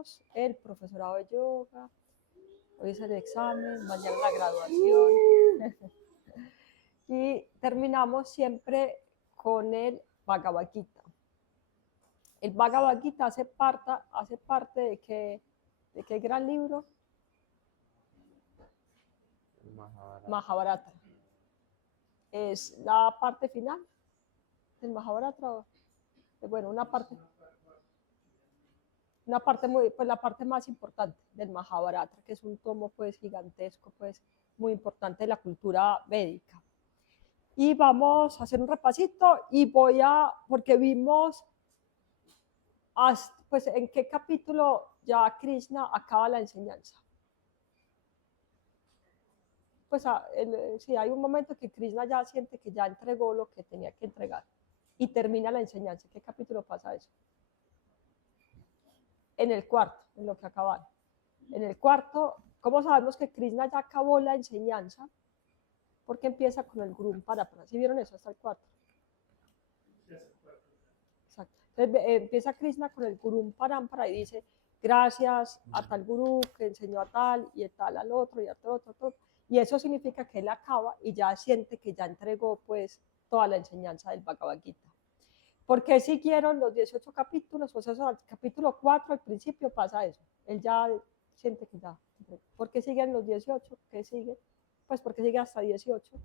terminamos el profesorado de yoga, hoy es el examen, mañana la graduación. Y terminamos siempre con el Bhagavad Gita. El Bhagavad Gita hace parte de qué gran libro? Mahabharata. Es la parte final del Mahabharata. Bueno, una parte muy, pues la parte más importante del Mahabharata, que es un tomo pues gigantesco, pues muy importante de la cultura védica. Y vamos a hacer un repasito y porque vimos pues en qué capítulo ya Krishna acaba la enseñanza. Pues sí, hay un momento que Krishna ya siente que ya entregó lo que tenía que entregar y termina la enseñanza. ¿Qué capítulo pasa eso? En el cuarto, en lo que acabaron. En el cuarto, ¿cómo sabemos que Krishna ya acabó la enseñanza? Porque empieza con el Guru Parampara. ¿Sí vieron eso hasta el cuarto? Exacto. Entonces empieza Krishna con el Guru Parampara y dice, gracias a tal gurú que enseñó a tal y a tal al otro y a tal otro. Y eso significa que él acaba y ya siente que ya entregó pues toda la enseñanza del Bhagavad Gita. ¿Por qué siguieron los 18 capítulos? Pues eso, al capítulo 4 al principio pasa eso. Él ya siente que ya. ¿Por qué siguen los 18? ¿Qué sigue? Pues porque sigue hasta 18.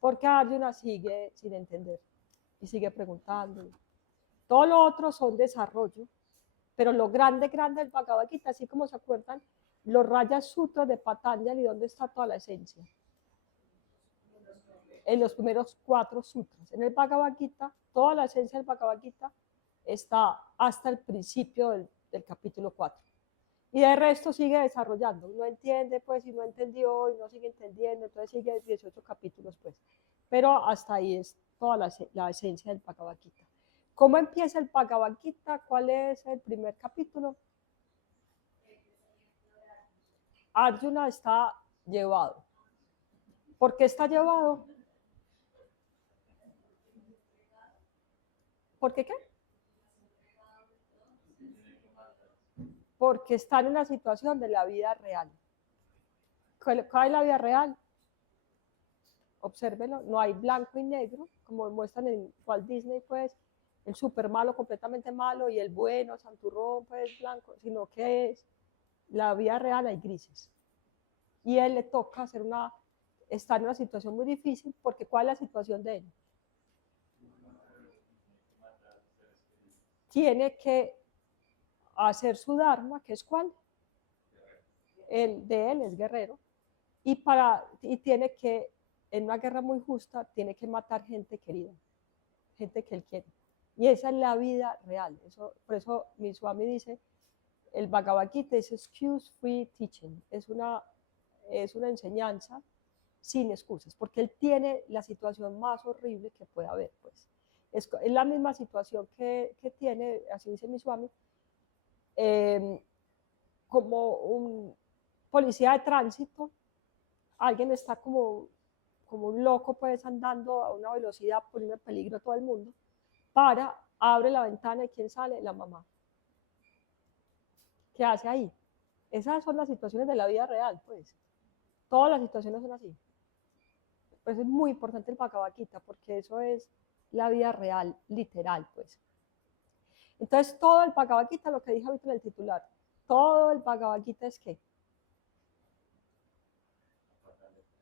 Porque Arjuna sigue sin entender y sigue preguntando. Todo lo otro son desarrollo, pero lo grande del Bhagavad Gita, así como se acuerdan, los Raya Sutras de Patanjali, ¿dónde está toda la esencia? En los primeros 4 sutras. En el Bhagavad Gita, toda la esencia del Bhagavad Gita está hasta el principio del capítulo 4. Y de resto sigue desarrollando. No entiende, pues, y no entendió, y no sigue entendiendo, entonces sigue 18 capítulos, pues. Pero hasta ahí es toda la esencia del Bhagavad Gita. ¿Cómo empieza el Bhagavad Gita? ¿Cuál es el primer capítulo? Arjuna está llevado. ¿Por qué está llevado? ¿Por qué qué? Porque está en una situación de la vida real. ¿Cuál es la vida real? Obsérvenlo, no hay blanco y negro, como muestran en Walt Disney, pues, el super malo completamente malo y el bueno, santurrón, pues, blanco, sino que es la vida real, hay grises. Y a él le toca estar en una situación muy difícil, porque ¿cuál es la situación de él? Tiene que hacer su dharma, que es ¿cuál? El de él es guerrero, y tiene que, en una guerra muy justa, tiene que matar gente querida, gente que él quiere. Y esa es la vida real. Por eso mi Swami dice, el Bhagavad Gita es excuse free teaching, es una enseñanza sin excusas, porque él tiene la situación más horrible que puede haber. Pues. Es la misma situación que tiene, así dice mi Swami, como un policía de tránsito, alguien está como un loco pues andando a una velocidad poniendo en peligro a todo el mundo, abre la ventana y ¿quién sale? La mamá. ¿Qué hace ahí? Esas son las situaciones de la vida real, pues. Todas las situaciones son así. Pues es muy importante el Bhagavad Gita porque eso es la vida real, literal, pues. Entonces, todo el Bhagavad Gita, lo que dije ahorita en el titular, todo el Bhagavad Gita es ¿qué?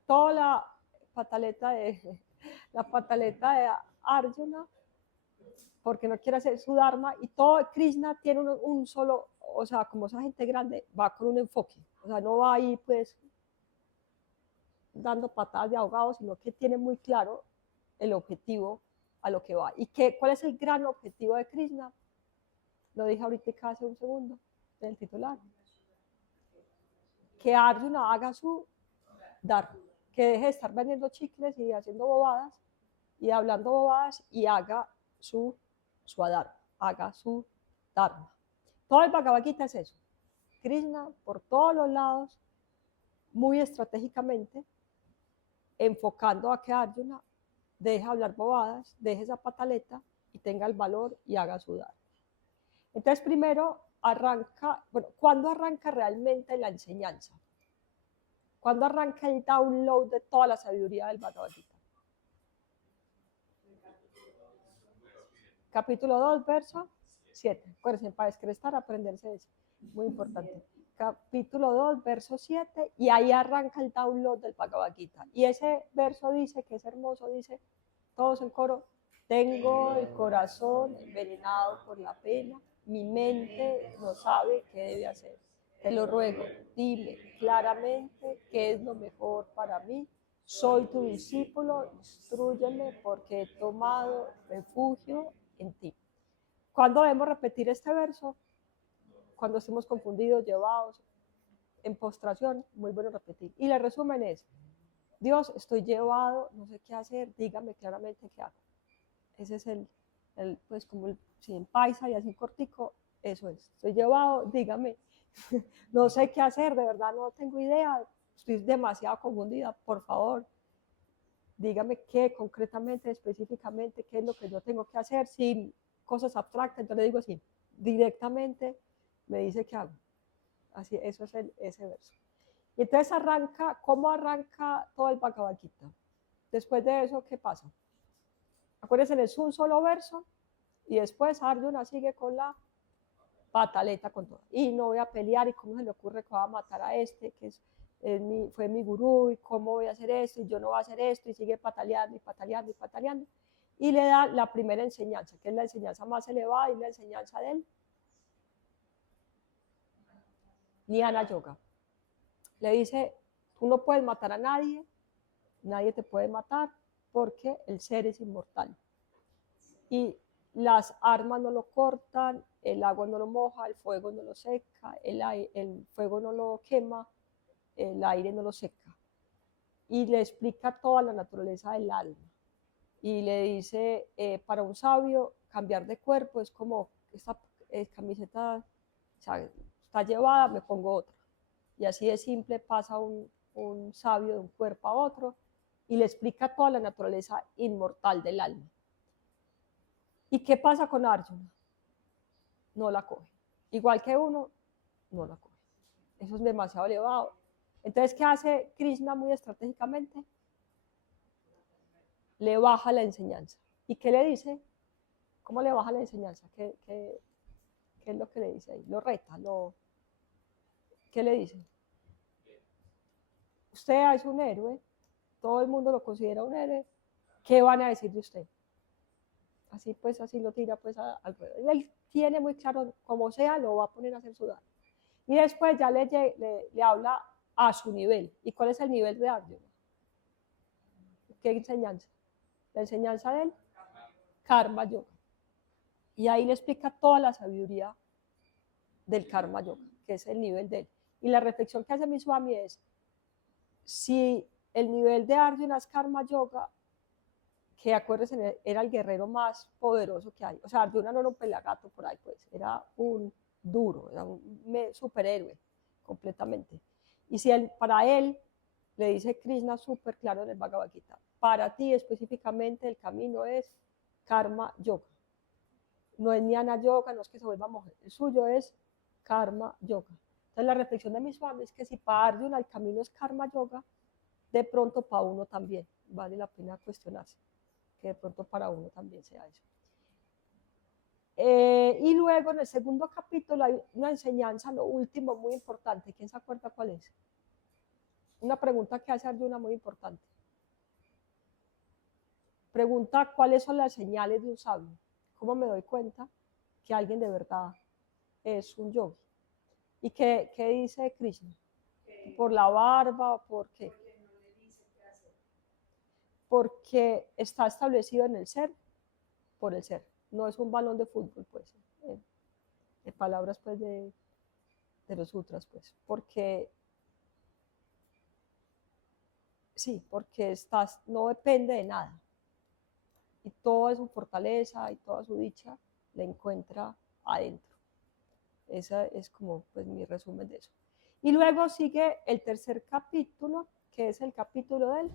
Toda la pataleta de Arjuna, porque no quiere hacer su dharma, y todo Krishna tiene un solo, o sea, como esa gente grande, va con un enfoque, o sea, no va ahí pues dando patadas de ahogado, sino que tiene muy claro el objetivo a lo que va. ¿Y cuál es el gran objetivo de Krishna? Lo dije ahorita hace un segundo, en el titular. Que Arjuna haga su dharma, que deje de estar vendiendo chicles y haciendo bobadas, y hablando bobadas, y haga su dharma, haga su dharma. Todo el Bhagavad Gita es eso. Krishna, por todos los lados, muy estratégicamente, enfocando a que Arjuna deje hablar bobadas, deje esa pataleta y tenga el valor y haga su dharma. Entonces, primero, arranca, bueno, ¿cuándo arranca realmente la enseñanza? ¿Cuándo arranca el download de toda la sabiduría del Bhagavad Gita? Capítulo 2, verso 7. Acuérdense, para descrestar, aprenderse eso. Muy importante. Capítulo 2, verso 7, y ahí arranca el download del Bhagavad Gita. Y ese verso dice, que es hermoso, dice, todos en coro, tengo el corazón envenenado por la pena, mi mente no sabe qué debe hacer. Te lo ruego, dime claramente qué es lo mejor para mí. Soy tu discípulo, instrúyeme porque he tomado refugio en ti. ¿Cuándo debemos repetir este verso? Cuando estemos confundidos, llevados, en postración, muy bueno repetir. Y el resumen es, Dios, estoy llevado, no sé qué hacer, dígame claramente qué hago. Ese es pues como si en paisa y así cortico, eso es. Estoy llevado, dígame, no sé qué hacer, de verdad no tengo idea, estoy demasiado confundida, por favor, dígame qué concretamente, específicamente, qué es lo que yo tengo que hacer, sin cosas abstractas. Entonces le digo así, directamente me dice qué hago. Así, eso es ese verso. Y entonces arranca, ¿cómo arranca todo el Bhagavad Gita? Después de eso, ¿qué pasa? Acuérdense, es un solo verso y después Arjuna sigue con la pataleta con todo. Y no voy a pelear, y cómo se le ocurre que va a matar a este, que fue mi gurú, y cómo voy a hacer esto, y yo no voy a hacer esto, y sigue pataleando y pataleando y pataleando. Y le da la primera enseñanza, que es la enseñanza más elevada, y la enseñanza del Jnana Yoga. Le dice, tú no puedes matar a nadie, nadie te puede matar, porque el ser es inmortal. Y las armas no lo cortan, el agua no lo moja, el fuego no lo seca, el fuego no lo quema, el aire no lo seca. Y le explica toda la naturaleza del alma. Y le dice, para un sabio, cambiar de cuerpo es como esta camiseta, o sea, está llevada, me pongo otra. Y así de simple pasa un sabio de un cuerpo a otro y le explica toda la naturaleza inmortal del alma. ¿Y qué pasa con Arjuna? No la coge. Igual que uno, no la coge. Eso es demasiado elevado. Entonces, ¿qué hace Krishna muy estratégicamente? Le baja la enseñanza. ¿Y qué le dice? ¿Cómo le baja la enseñanza? ¿Qué es lo que le dice ahí? Lo reta, ¿qué le dice? Usted es un héroe, todo el mundo lo considera un héroe, ¿qué van a decir de usted? Así pues, así lo tira pues alrededor. Él tiene muy claro, como sea, lo va a poner a hacer sudar. Y después ya le habla a su nivel. ¿Y cuál es el nivel de Arjuna? ¿Qué enseñanza? La enseñanza del Karma Yoga. Y ahí le explica toda la sabiduría del Karma Yoga, que es el nivel de él. Y la reflexión que hace mi Swami es, si el nivel de Arjuna es Karma Yoga, que acuérdense, era el guerrero más poderoso que hay. O sea, Arjuna no era un pelagato por ahí, pues, era un duro, era un superhéroe completamente. Y si para él, le dice Krishna súper claro en el Bhagavad Gita, para ti específicamente el camino es Karma Yoga. No es Jnana Yoga, no es que se vuelva mujer, el suyo es Karma Yoga. Entonces la reflexión de mi Swami es que si para Arjuna el camino es Karma Yoga, de pronto para uno también vale la pena cuestionarse, que de pronto para uno también sea eso. Y luego en el segundo capítulo hay una enseñanza, lo último, muy importante. ¿Quién se acuerda cuál es? Una pregunta que hace Arjuna muy importante. Pregunta cuáles son las señales de un sabio. ¿Cómo me doy cuenta que alguien de verdad es un yogi? ¿Y qué dice Krishna? ¿Por la barba? ¿Por qué? Porque está establecido en el ser, por el ser. No es un balón de fútbol, pues. De palabras, pues, de los sutras, pues. Porque, sí, porque no depende de nada. Y toda su fortaleza y toda su dicha la encuentra adentro. Esa es como, pues, mi resumen de eso. Y luego sigue el tercer capítulo, que es el capítulo del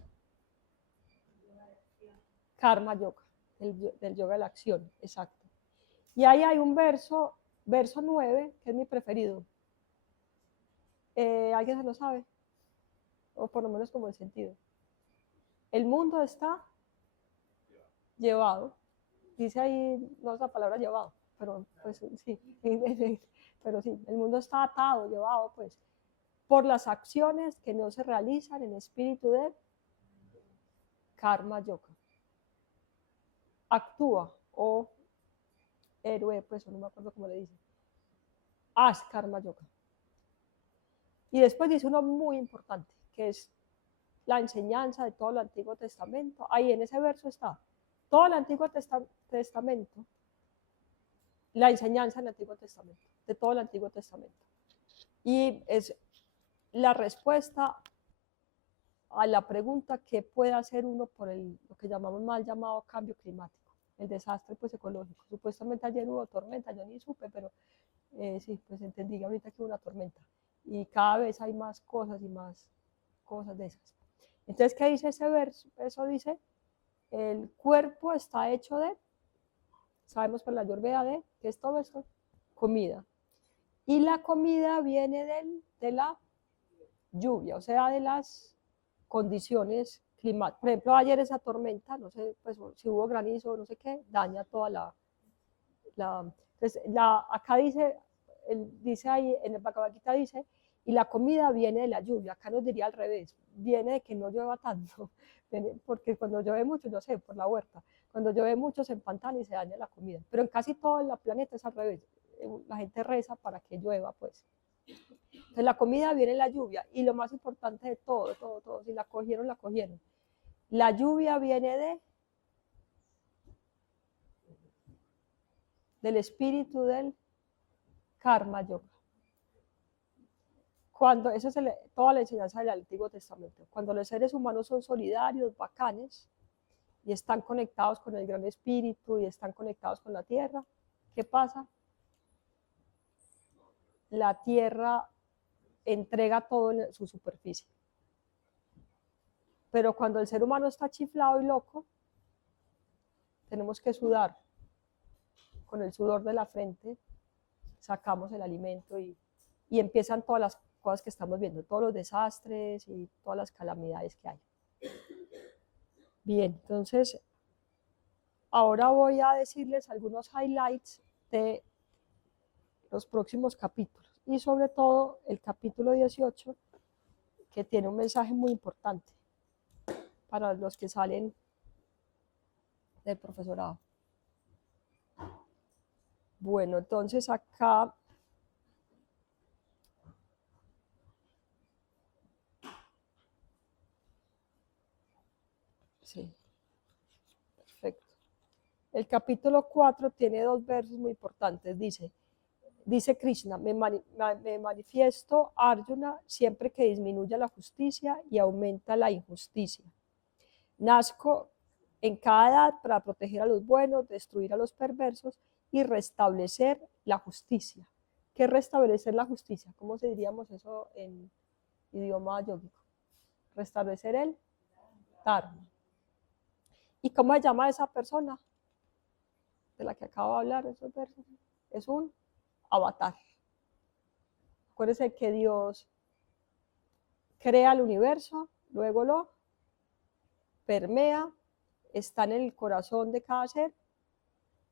Karma Yoga, del yoga de la acción, exacto. Y ahí hay un verso verso 9, que es mi preferido. ¿Alguien se lo sabe? O por lo menos como el sentido. El mundo está llevado. Dice ahí, no es la palabra llevado, pero pues sí, pero sí, el mundo está atado, llevado, pues, por las acciones que no se realizan en espíritu de karma yoga. Actúa, o héroe, pues, no me acuerdo cómo le dice. Haz karma yoga. Y después dice uno muy importante, que es la enseñanza de todo el Antiguo Testamento. Ahí en ese verso está todo el Antiguo Testamento, la enseñanza del Antiguo Testamento, de todo el Antiguo Testamento. Y es la respuesta a la pregunta qué puede hacer uno por lo que llamamos mal llamado cambio climático, el desastre pues ecológico. Supuestamente ayer hubo tormenta, yo ni supe, pero sí, pues entendí ahorita que hubo una tormenta. Y cada vez hay más cosas y más cosas de esas. Entonces, ¿qué dice ese verso? Eso dice, el cuerpo está hecho de, sabemos por la Ayurveda de, ¿qué es todo esto? Comida. Y la comida viene de la lluvia, o sea, de las condiciones climáticas. Por ejemplo, ayer esa tormenta, no sé, pues si hubo granizo o no sé qué, daña toda entonces, acá dice ahí, en el Bhagavad Gita dice, y la comida viene de la lluvia. Acá nos diría al revés, viene de que no llueva tanto, porque cuando llueve mucho, yo sé, por la huerta, cuando llueve mucho se empantana y se daña la comida. Pero en casi todo el planeta es al revés. La gente reza para que llueva, pues. Entonces la comida viene de la lluvia, y lo más importante de todo, si la cogieron, la cogieron. La lluvia viene del espíritu del karma yoga. Esa es toda la enseñanza del Antiguo Testamento. Cuando los seres humanos son solidarios, bacanes, y están conectados con el gran espíritu y están conectados con la tierra, ¿qué pasa? La tierra entrega todo en su superficie. Pero cuando el ser humano está chiflado y loco, tenemos que sudar. Con el sudor de la frente sacamos el alimento y empiezan todas las cosas que estamos viendo, todos los desastres y todas las calamidades que hay. Bien, entonces ahora voy a decirles algunos highlights de los próximos capítulos y sobre todo el capítulo 18, que tiene un mensaje muy importante para los que salen del profesorado. Bueno, entonces acá sí, perfecto. El capítulo 4 tiene dos versos muy importantes. Dice Krishna, me manifiesto, Arjuna, siempre que disminuya la justicia y aumenta la injusticia. Nazco en cada edad para proteger a los buenos, destruir a los perversos y restablecer la justicia. ¿Qué es restablecer la justicia? ¿Cómo se diríamos eso en idioma yógico? Restablecer el dharma. ¿Y cómo se llama esa persona de la que acabo de hablar? Esos versos? Es un avatar. Acuérdense que Dios crea el universo, luego lo permea, está en el corazón de cada ser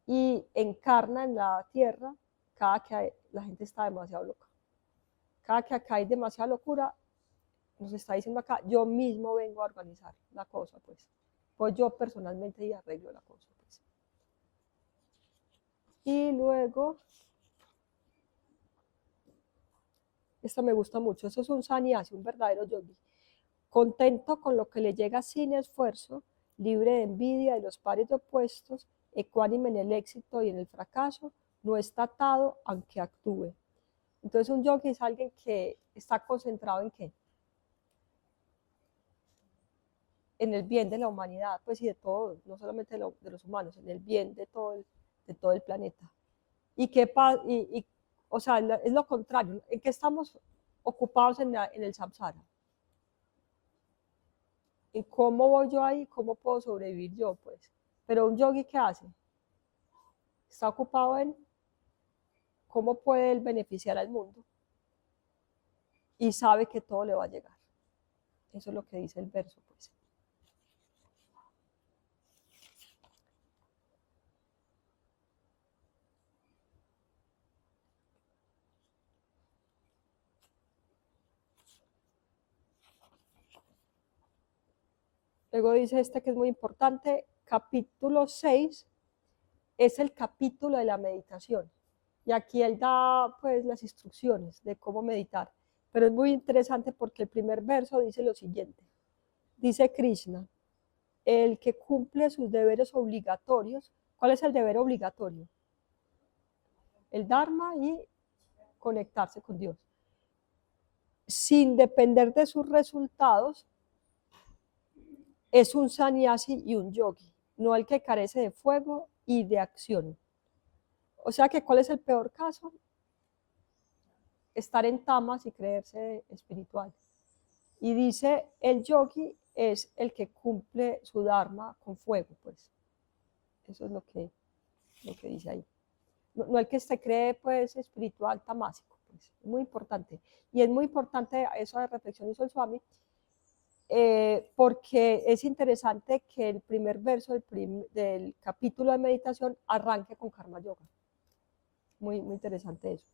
y encarna en la tierra cada que la gente está demasiado loca. Cada que acá hay demasiada locura, nos está diciendo acá, yo mismo vengo a organizar la cosa, pues yo personalmente y arreglo la cosa, pues. Y luego, esta me gusta mucho, eso es un sannyasi, un verdadero yogi, contento con lo que le llega sin esfuerzo, libre de envidia de los pares de opuestos, ecuánime en el éxito y en el fracaso, no está atado aunque actúe. Entonces un yogi es alguien que está concentrado en ¿qué? En el bien de la humanidad, pues y de todo, no solamente de los humanos, en el bien de todo el planeta. O sea, es lo contrario, ¿en qué estamos ocupados en el samsara? ¿En cómo voy yo ahí? ¿Cómo puedo sobrevivir yo? Pues. Pero un yogi, ¿qué hace? Está ocupado en cómo puede él beneficiar al mundo y sabe que todo le va a llegar. Eso es lo que dice el verso, pues. Luego dice este que es muy importante, capítulo 6 es el capítulo de la meditación. Y aquí él da pues las instrucciones de cómo meditar. Pero es muy interesante porque el primer verso dice lo siguiente. Dice Krishna, el que cumple sus deberes obligatorios. ¿Cuál es el deber obligatorio? El Dharma y conectarse con Dios. Sin depender de sus resultados, es un sannyasi y un yogi, no el que carece de fuego y de acción. O sea que, ¿cuál es el peor caso? Estar en tamas y creerse espiritual. Y dice, el yogi es el que cumple su dharma con fuego, pues. Eso es lo que dice ahí. No el que se cree, pues, espiritual tamásico, pues. Es muy importante. Y es muy importante eso de reflexión hizo el Swami, porque es interesante que el primer verso del capítulo de meditación arranque con Karma Yoga. Muy, muy interesante eso.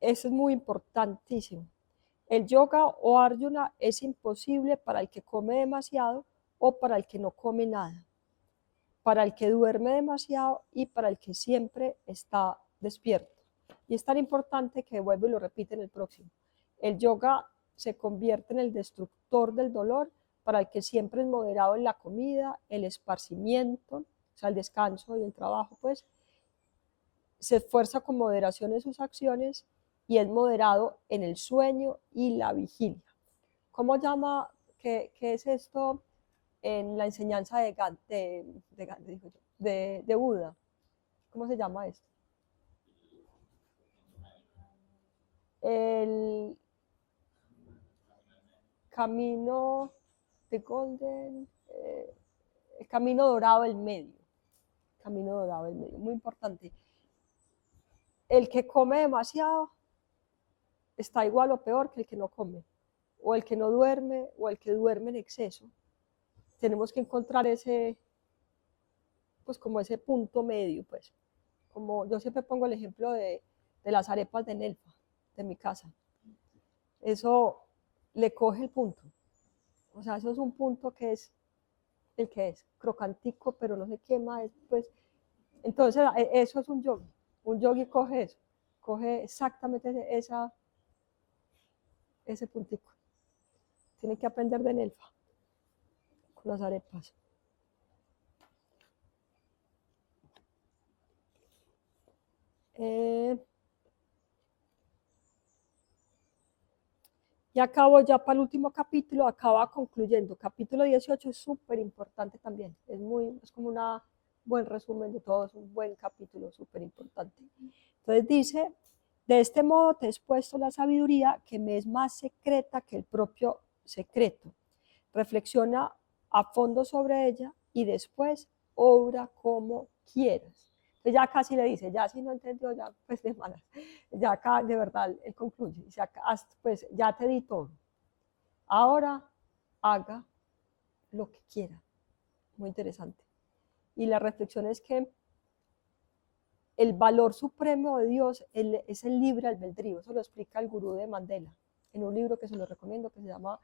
Eso es muy importantísimo. El yoga o Arjuna es imposible para el que come demasiado o para el que no come nada, para el que duerme demasiado y para el que siempre está despierto. Y es tan importante que vuelvo y lo repite en el próximo. El yoga se convierte en el destructor del dolor para el que siempre es moderado en la comida, el esparcimiento, o sea, el descanso y el trabajo, pues, se esfuerza con moderación en sus acciones y es moderado en el sueño y la vigilia. ¿Cómo llama, qué es esto en la enseñanza de Buda? ¿Cómo se llama esto? El camino de Golden, el camino dorado del medio. Camino dorado del medio, muy importante. El que come demasiado está igual o peor que el que no come, o el que no duerme, o el que duerme en exceso. Tenemos que encontrar ese, pues como ese punto medio, pues. Como yo siempre pongo el ejemplo de las arepas de Nelfa, de mi casa. Eso le coge el punto. O sea, eso es un punto que es el que es crocantico, pero no se quema, pues. Entonces, eso es un yogi. Un yogi coge eso, coge exactamente ese puntico. Tiene que aprender de Nelfa con las arepas. Y acabo ya para el último capítulo, acaba concluyendo. Capítulo 18 es súper importante también. Es como un buen resumen de todo, es un buen capítulo súper importante. Entonces dice, de este modo te he expuesto la sabiduría que me es más secreta que el propio secreto. Reflexiona a fondo sobre ella y después obra como quieras. Entonces ya casi le dice, ya si no entendió, ya pues de malas. Ya acá de verdad él concluye, dice, acá, pues ya te di todo. Ahora haga lo que quiera. Muy interesante. Y la reflexión es que el valor supremo de Dios es el libre albedrío. Eso lo explica el gurú de Mandela en un libro que se lo recomiendo que se llama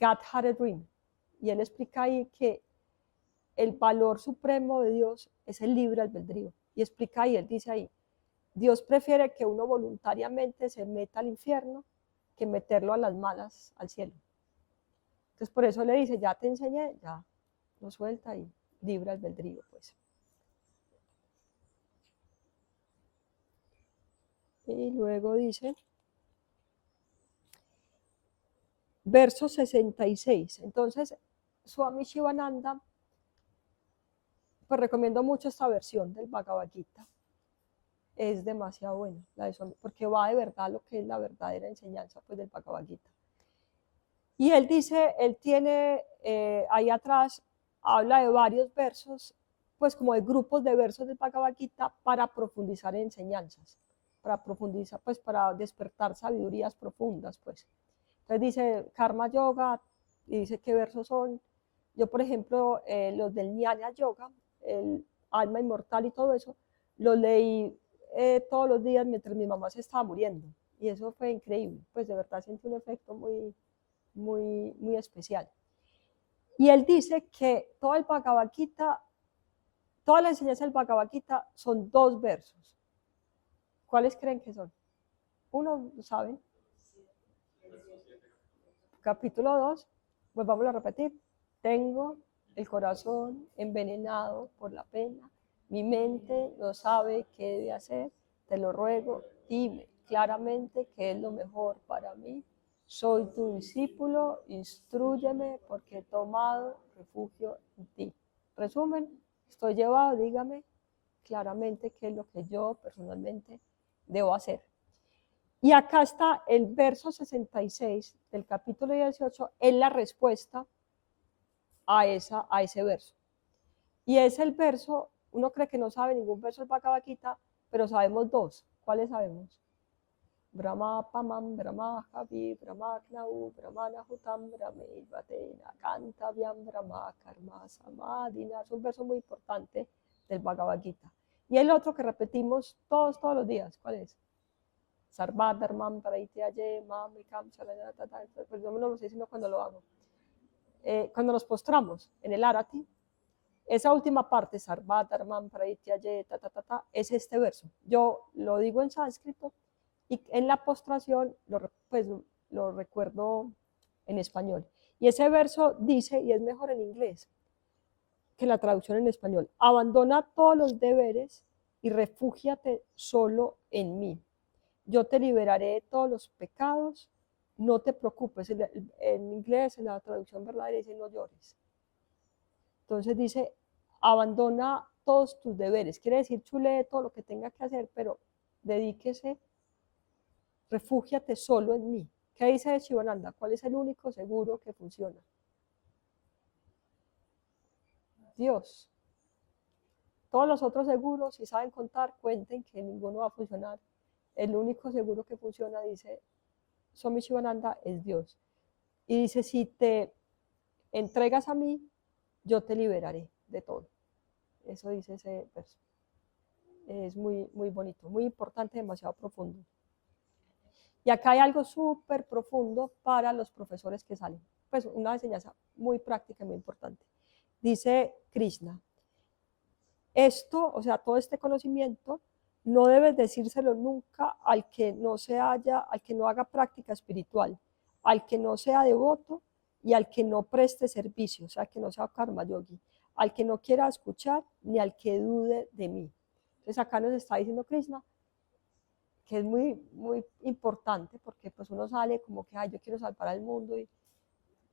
God Had a Dream. Y él explica ahí que el valor supremo de Dios es el libre albedrío. Y explica ahí, él dice ahí, Dios prefiere que uno voluntariamente se meta al infierno que meterlo a las malas al cielo. Entonces por eso le dice, ya te enseñé, ya lo suelta y libre albedrío, pues. Y luego dice, verso 66. Entonces, Swami Shivananda, pues recomiendo mucho esta versión del Bhagavad Gita. es demasiado buena, la de Swami, porque va de verdad a lo que es la verdadera enseñanza pues, del Bhagavad Gita. Y él dice, él tiene ahí atrás, habla de varios versos, pues como de grupos de versos del Bhagavad Gita para profundizar en enseñanzas, para profundizar, pues para despertar sabidurías profundas, pues. Entonces dice Karma Yoga, y dice qué versos son. Yo, por ejemplo, los del Jnana Yoga, el alma inmortal y todo eso, los leí todos los días mientras mi mamá se estaba muriendo. Y eso fue increíble, pues de verdad sentí un efecto muy especial. Y él dice que todo el Bhagavad Gita, toda la enseñanza del Bhagavad Gita son 2 versos. ¿Cuáles creen que son? Uno, ¿saben? Capítulo 2, pues vamos a repetir. Tengo el corazón envenenado por la pena, mi mente no sabe qué debe hacer, te lo ruego, dime claramente qué es lo mejor para mí. Soy tu discípulo, instrúyeme porque he tomado refugio en ti. Resumen, estoy llevado, dígame claramente qué es lo que yo personalmente debo hacer. Y acá está el verso 66 del capítulo 18, es la respuesta a ese verso. Y es el verso, uno cree que no sabe ningún verso del Bhagavad Gita, pero sabemos 2. ¿Cuáles sabemos? Brahma Pamam, Brahma Javi, Brahma Knau, Brahma Nahutam, Brahma Vatena, Cantavyam, Brahma Karma Samadhina. Es un verso muy importante del Bhagavad Gita. Y el otro que repetimos todos los días, ¿cuál es? Sarva Dharmam Paraityaye, Mamikam Chalanatata. Pues no me lo sé sino cuando lo hago. Cuando nos postramos en el Arati, esa última parte, Sarva Dharmam Paraityaye, es este verso. Yo lo digo en sánscrito y en la postración pues, lo recuerdo en español. Y ese verso dice, y es mejor en inglés que la traducción en español, abandona todos los deberes y refúgiate solo en mí. Yo te liberaré de todos los pecados, no te preocupes. En inglés, en la traducción verdadera, dice no llores. Entonces dice, abandona todos tus deberes. Quiere decir, chulee todo lo que tenga que hacer, pero dedíquese, refúgiate solo en mí. ¿Qué dice Shivananda? ¿Cuál es el único seguro que funciona? Dios. Todos los otros seguros, si saben contar, cuenten que ninguno va a funcionar. El único seguro que funciona, dice Swami Shivananda, es Dios. Y dice, si te entregas a mí, yo te liberaré de todo. Eso dice ese verso. Es muy bonito, muy importante, demasiado profundo. Y acá hay algo súper profundo para los profesores que salen. Pues una enseñanza muy práctica y muy importante. Dice Krishna, esto, o sea, todo este conocimiento, no debes decírselo nunca al que no al que no haga práctica espiritual, al que no sea devoto y al que no preste servicio, o sea, que no sea karma yogi, al que no quiera escuchar ni al que dude de mí. Entonces acá nos está diciendo Krishna que es muy importante porque pues uno sale como que, ay, yo quiero salvar al mundo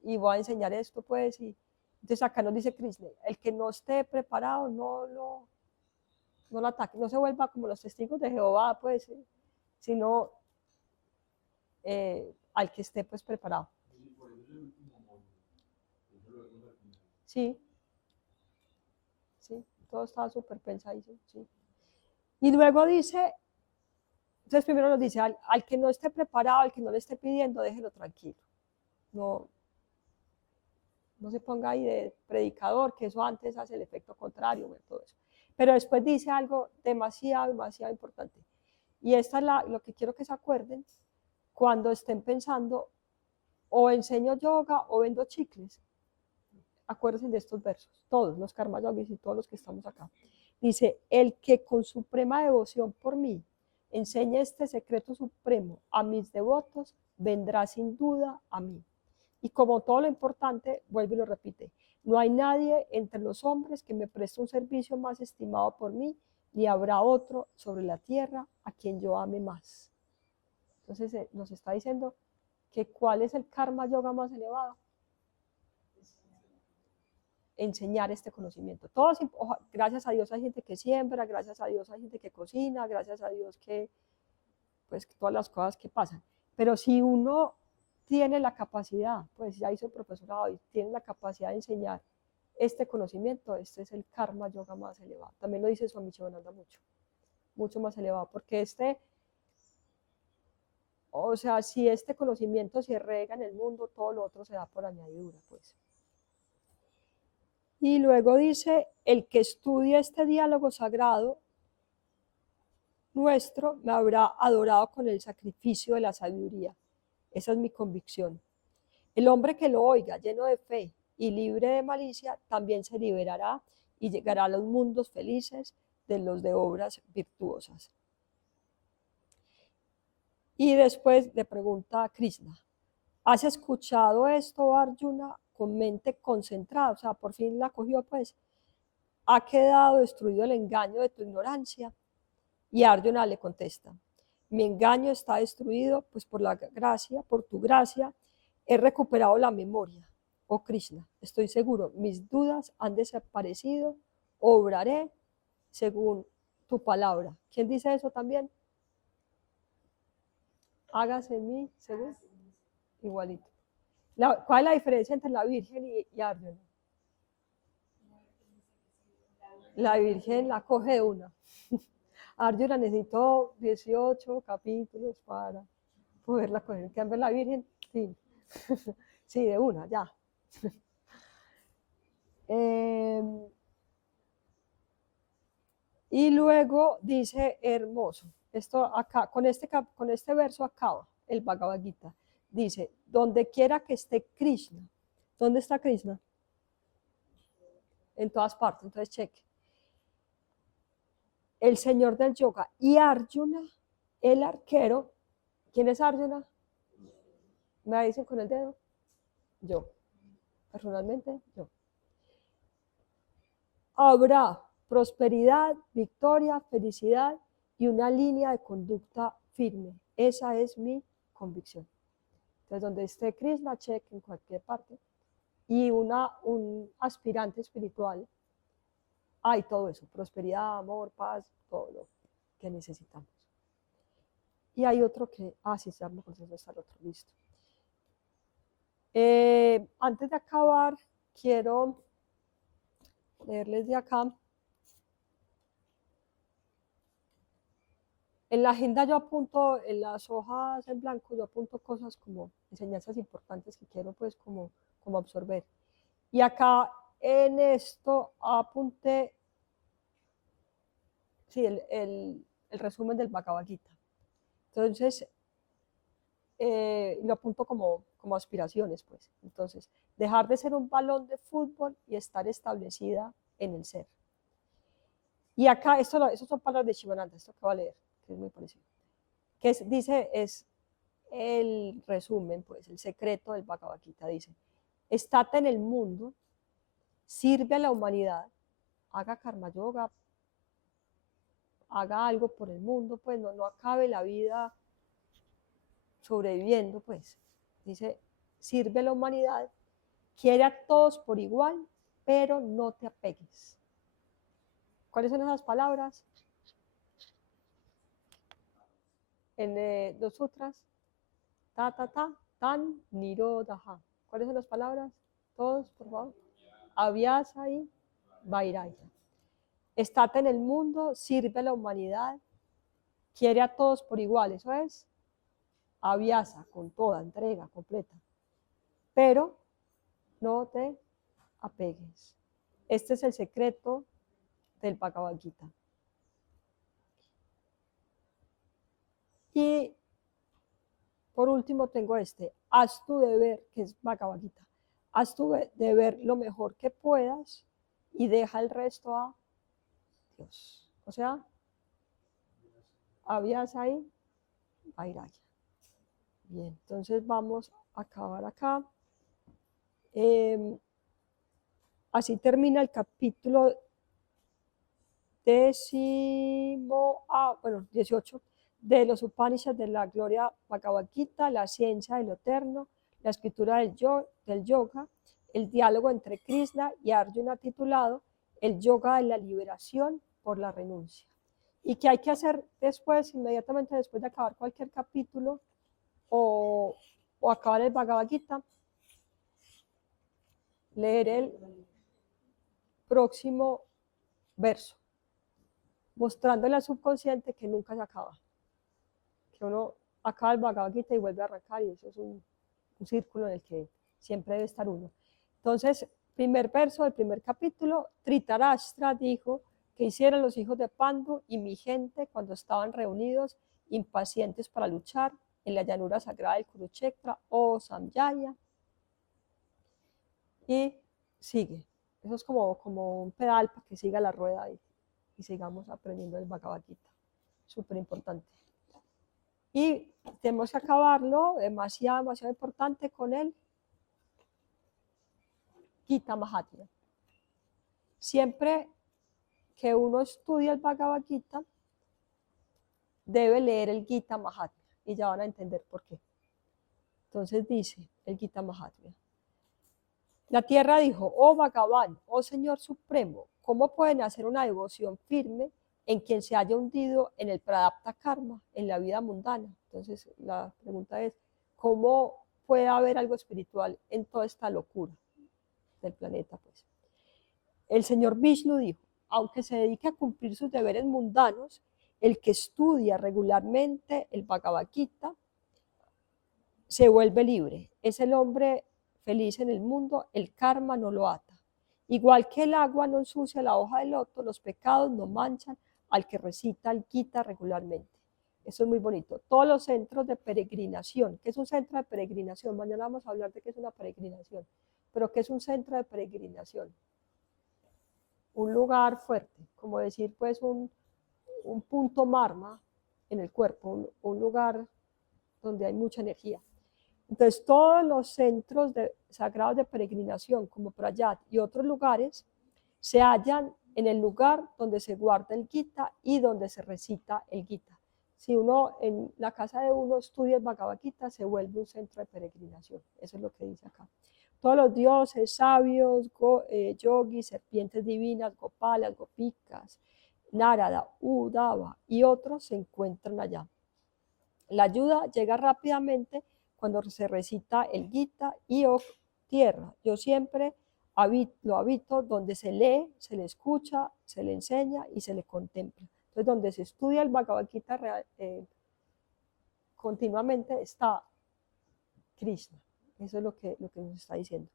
y voy a enseñar esto, pues, y entonces acá nos dice Krishna, el que no esté preparado no lo ataque, no se vuelva como los testigos de Jehová, pues, sino al que esté pues preparado. Sí, sí, todo estaba súper pensadísimo, sí. Y luego dice, entonces primero nos dice, al que no esté preparado, al que no le esté pidiendo, déjelo tranquilo. No se ponga ahí de predicador, que eso antes hace el efecto contrario, todo eso. Pero después dice algo demasiado importante. Y esta es lo que quiero que se acuerden cuando estén pensando, o enseño yoga o vendo chicles. Acuérdense de estos versos, todos los karma yogis y todos los que estamos acá. Dice, el que con suprema devoción por mí enseñe este secreto supremo a mis devotos, vendrá sin duda a mí. Y como todo lo importante, vuelve y lo repite, no hay nadie entre los hombres que me preste un servicio más estimado por mí, ni habrá otro sobre la tierra a quien yo ame más. Entonces nos está diciendo que cuál es el karma yoga más elevado. enseñar este conocimiento. Todos, gracias a Dios hay gente que siembra, gracias a Dios hay gente que cocina, gracias a Dios que, pues, todas las cosas que pasan. Pero si uno tiene la capacidad, pues ya hizo profesorado y tiene la capacidad de enseñar este conocimiento, este es el karma yoga más elevado. También lo dice Swami Shivananda mucho más elevado, porque o sea, si este conocimiento se rega en el mundo, todo lo otro se da por añadidura, pues. Y luego dice, el que estudie este diálogo sagrado nuestro me habrá adorado con el sacrificio de la sabiduría. Esa es mi convicción. El hombre que lo oiga lleno de fe y libre de malicia también se liberará y llegará a los mundos felices de los de obras virtuosas. Y después le pregunta a Krishna, ¿has escuchado esto, Arjuna, con mente concentrada? O sea, por fin la cogió, pues. ¿Ha quedado destruido el engaño de tu ignorancia? Y Arjuna le contesta, mi engaño está destruido, pues por la gracia, por tu gracia, he recuperado la memoria. Oh Krishna, estoy seguro, mis dudas han desaparecido, obraré según tu palabra. ¿Quién dice eso también? Hágase en mí según igualito. ¿Cuál es la diferencia entre la Virgen y Arjuna? La Virgen la coge de una. Arjuna necesitó 18 capítulos para poderla coger. En cambio, la Virgen, sí, sí, de una, ya. Y luego dice hermoso, esto acá, con este verso acaba el Bhagavad Gita. Dice, donde quiera que esté Krishna, ¿dónde está Krishna? En todas partes, entonces cheque. El señor del yoga y Arjuna, el arquero. ¿Quién es Arjuna? ¿Me dicen con el dedo? Yo, personalmente, yo. Habrá prosperidad, victoria, felicidad y una línea de conducta firme. Esa es mi convicción. Entonces, donde esté Krishna, check en cualquier parte, y un aspirante espiritual, hay todo eso, prosperidad, amor, paz, todo lo que necesitamos. Y hay otro que, sí, ya me acuerdo, está el otro, listo. Antes de acabar, quiero leerles de acá. En la agenda yo apunto, en las hojas en blanco, yo apunto cosas como enseñanzas importantes que quiero pues como absorber. Y acá en esto apunté, sí, el resumen del Bhagavad Gita. Entonces, lo apunto como aspiraciones, pues. Entonces, dejar de ser un balón de fútbol y estar establecida en el ser. Y acá, esto son palabras de Shivananda, esto que voy a leer, que es muy parecido. Que dice, es el resumen, pues, el secreto del Bhagavad Gita. Dice, estate en el mundo, sirve a la humanidad, haga karma yoga, haga algo por el mundo, pues no acabe la vida sobreviviendo, pues. Dice, sirve a la humanidad, quiere a todos por igual, pero no te apegues. ¿Cuáles son esas palabras? En los sutras, tan, nirodha. ¿Cuáles son las palabras? Todos, por favor. Abhyasa y vairagya. Estate en el mundo, sirve a la humanidad, quiere a todos por igual, eso es abhyasa, con toda entrega completa. Pero no te apegues. Este es el secreto del Bhagavad Gita. Y por último tengo haz tu deber, que es Bhagavad Gita. Haz tu deber lo mejor que puedas y deja el resto a Dios. O sea, abhyasa y vairagya. Bien, entonces vamos a acabar acá. Así termina el capítulo 18 de los Upanishads de la Gloria Bhagavad Gita, la ciencia de lo eterno, la escritura del yoga, el diálogo entre Krishna y Arjuna titulado El yoga de la liberación por la renuncia. ¿Y qué hay que hacer después, inmediatamente después de acabar cualquier capítulo o acabar el Bhagavad Gita? Leer el próximo verso, mostrándole al subconsciente que nunca se acaba, que uno acaba el Bhagavad Gita y vuelve a arrancar, y eso es un círculo en el que siempre debe estar uno. Entonces, primer verso del primer capítulo, Dhritarashtra dijo que hicieran los hijos de Pandu y mi gente cuando estaban reunidos, impacientes para luchar en la llanura sagrada del Kurukshetra o Samjaya. Y sigue. Eso es como un pedal para que siga la rueda y sigamos aprendiendo el Bhagavad Gita. Súper importante. Y tenemos que acabarlo, demasiado importante, con el Gita Mahatmya. Siempre que uno estudia el Bhagavad Gita, debe leer el Gita Mahatmya, y ya van a entender por qué. Entonces dice el Gita Mahatmya: la tierra dijo, oh Bhagavan, oh Señor Supremo, ¿cómo pueden hacer una devoción firme en quien se haya hundido en el pradapta karma, en la vida mundana? Entonces la pregunta es, ¿cómo puede haber algo espiritual en toda esta locura del planeta? Pues el señor Vishnu dijo, aunque se dedique a cumplir sus deberes mundanos, el que estudia regularmente el Bhagavad Gita se vuelve libre. Es el hombre feliz en el mundo, el karma no lo ata. Igual que el agua no ensucia la hoja de loto, los pecados no manchan al que recita el Gita regularmente. Eso es muy bonito. Todos los centros de peregrinación. ¿Qué es un centro de peregrinación? Mañana vamos a hablar de qué es una peregrinación. Pero ¿qué es un centro de peregrinación? Un lugar fuerte, como decir pues un punto marma en el cuerpo, un lugar donde hay mucha energía. Entonces todos los centros sagrados de peregrinación como Prayat y otros lugares se hallan en el lugar donde se guarda el Gita y donde se recita el Gita. Si uno en la casa de uno estudia el Bhagavad Gita, se vuelve un centro de peregrinación. Eso es lo que dice acá. Todos los dioses, sabios, yogis, serpientes divinas, gopalas, gopikas, Narada, Uddhava y otros se encuentran allá. La ayuda llega rápidamente cuando se recita el Gita y oh tierra. Yo siempre lo habito donde se lee, se le escucha, se le enseña y se le contempla. Entonces, donde se estudia el Bhagavad Gita continuamente está Krishna. Eso es lo que nos está diciendo.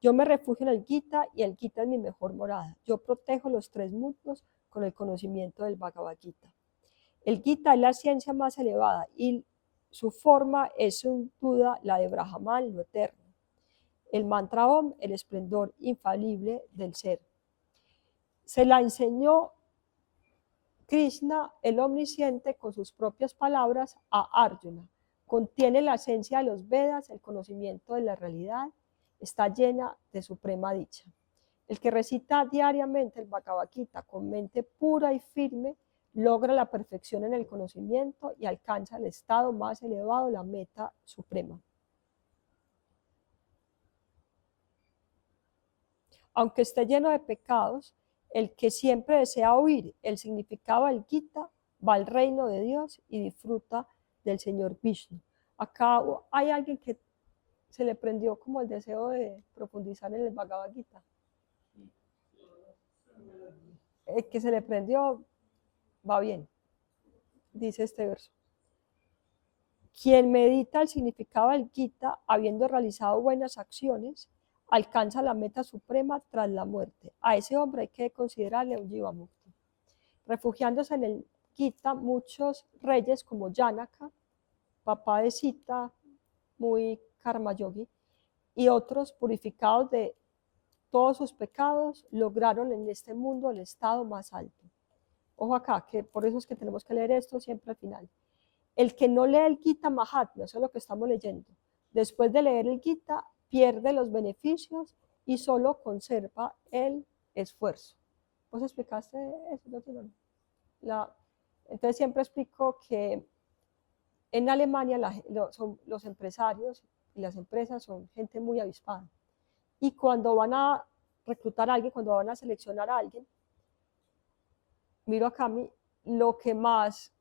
Yo me refugio en el Gita y el Gita es mi mejor morada. Yo protejo los tres mundos con el conocimiento del Bhagavad Gita. El Gita es la ciencia más elevada y su forma es sin duda la de Brahman, lo eterno. El mantra Om, el esplendor infalible del ser. Se la enseñó Krishna, el omnisciente, con sus propias palabras a Arjuna. Contiene la esencia de los Vedas, el conocimiento de la realidad, está llena de suprema dicha. El que recita diariamente el Bhagavad Gita con mente pura y firme logra la perfección en el conocimiento y alcanza el estado más elevado, la meta suprema. Aunque esté lleno de pecados, el que siempre desea oír el significado del Gita va al reino de Dios y disfruta del Señor Vishnu. Acá hay alguien que se le prendió como el deseo de profundizar en el Bhagavad Gita. El que se le prendió va bien, dice este verso. Quien medita el significado del Gita, habiendo realizado buenas acciones, alcanza la meta suprema tras la muerte. A ese hombre hay que considerarle un Jivamukti. Refugiándose en el Gita, muchos reyes como Janaka, papá de Sita, muy karma yogi, y otros purificados de todos sus pecados, lograron en este mundo el estado más alto. Ojo acá, que por eso es que tenemos que leer esto siempre al final. El que no lee el Gita Mahatmya, eso es lo que estamos leyendo, después de leer el Gita, pierde los beneficios y solo conserva el esfuerzo. ¿Vos explicaste eso? Entonces siempre explico que en Alemania los empresarios y las empresas son gente muy avispada Y cuando van a reclutar a alguien, cuando van a seleccionar a alguien, miro a Cami, lo que más,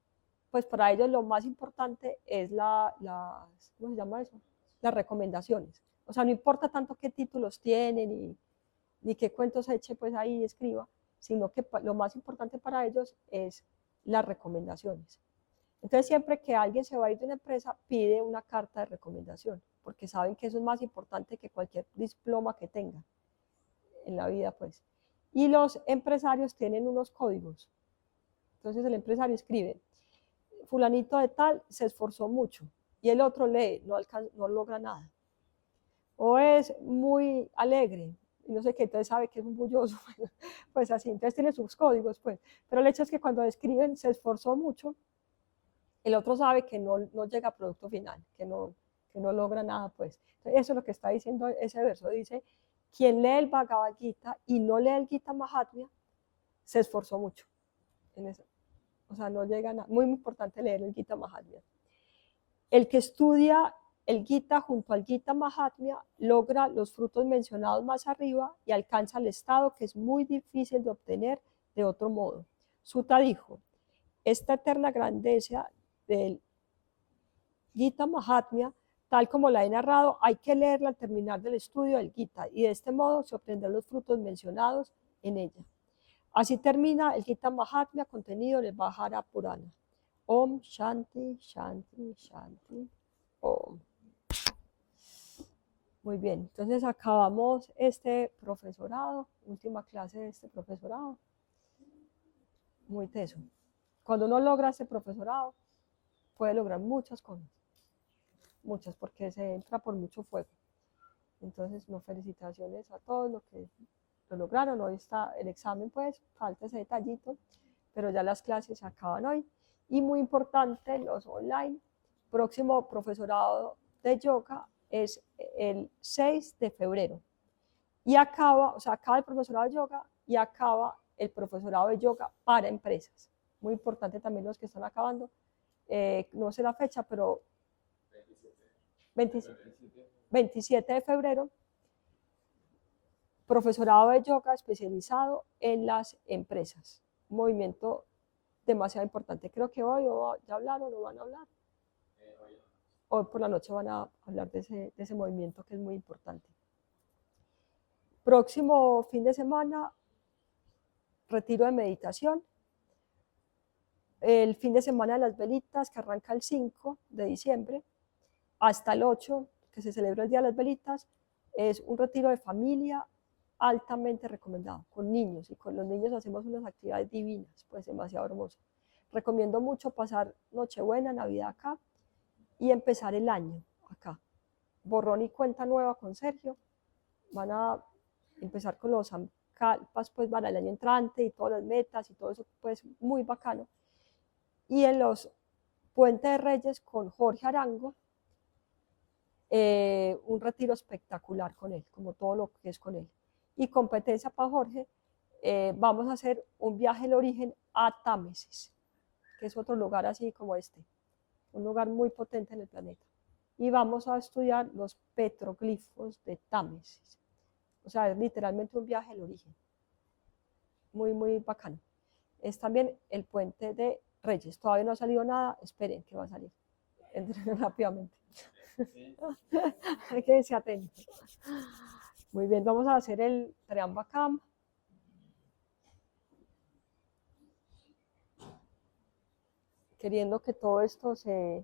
pues para ellos lo más importante es ¿cómo se llama eso? Las recomendaciones. O sea, no importa tanto qué títulos tienen ni qué cuentos eche pues ahí y escriba, sino que lo más importante para ellos es las recomendaciones. Entonces, siempre que alguien se va a ir de una empresa, pide una carta de recomendación, porque saben que eso es más importante que cualquier diploma que tenga en la vida, pues. Y los empresarios tienen unos códigos. Entonces, el empresario escribe, fulanito de tal se esforzó mucho, y el otro lee, no logra nada. O es muy alegre, y no sé qué, entonces sabe que es un bulloso, pues así, entonces tiene sus códigos, pues. Pero el hecho es que cuando describen se esforzó mucho, el otro sabe que no llega a producto final, que no logra nada, pues. Entonces, eso es lo que está diciendo ese verso, dice, quien lee el Bhagavad Gita y no lee el Gita Mahatmya, se esforzó mucho en eso. O sea, no llega a nada. Muy importante leer el Gita Mahatmya. El que estudia el Gita junto al Gita Mahatmya logra los frutos mencionados más arriba y alcanza el estado que es muy difícil de obtener de otro modo. Sutta dijo, esta eterna grandeza del Gita Mahatmya, tal como la he narrado, hay que leerla al terminar del estudio del Gita y de este modo se obtendrán los frutos mencionados en ella. Así termina el Gita Mahatmya contenido en el Vajra Purana. Om Shanti, Shanti, Shanti, Om. Muy bien, entonces acabamos este profesorado, última clase de este profesorado. Muy teso. Cuando uno logra este profesorado, puede lograr muchas cosas. Muchas, porque se entra por mucho fuego. Entonces, no, felicitaciones a todos los que lo lograron. Hoy está el examen, pues, falta ese detallito, pero ya las clases se acaban hoy. Y muy importante, los online. Próximo profesorado de yoga es el 6 de febrero. Y acaba, o sea, acaba el profesorado de yoga y acaba el profesorado de yoga para empresas. Muy importante también los que están acabando. No sé la fecha, pero 27 de febrero, profesorado de yoga especializado en las empresas. Un movimiento demasiado importante. Creo que hoy ya hablaron o van a hablar. Hoy por la noche van a hablar de ese movimiento que es muy importante. Próximo fin de semana, retiro de meditación. El fin de semana de las velitas, que arranca el 5 de diciembre, hasta el 8, que se celebra el Día de las Velitas, es un retiro de familia altamente recomendado, con niños, y con los niños hacemos unas actividades divinas, pues demasiado hermosas. Recomiendo mucho pasar Nochebuena, Navidad acá, y empezar el año acá. Borrón y cuenta nueva con Sergio, van a empezar con los calpas, pues van al año entrante y todas las metas y todo eso, pues muy bacano. Y en los Puente de Reyes con Jorge Arango, un retiro espectacular con él, como todo lo que es con él. Y competencia para Jorge, vamos a hacer un viaje al origen a Támesis, que es otro lugar así como este, un lugar muy potente en el planeta. Y vamos a estudiar los petroglifos de Támesis. O sea, es literalmente un viaje al origen. Muy, muy bacano. Es también el Puente de Reyes. Todavía no ha salido nada, esperen que va a salir. Entren rápidamente. Hay que ser atentos. Muy bien, vamos a hacer el Triambakam. Queriendo que todo esto que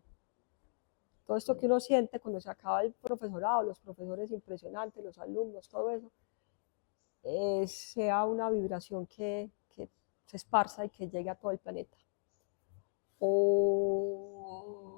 uno siente cuando se acaba el profesorado, los profesores impresionantes, los alumnos, todo eso, sea una vibración que se esparza y que llegue a todo el planeta. Oh.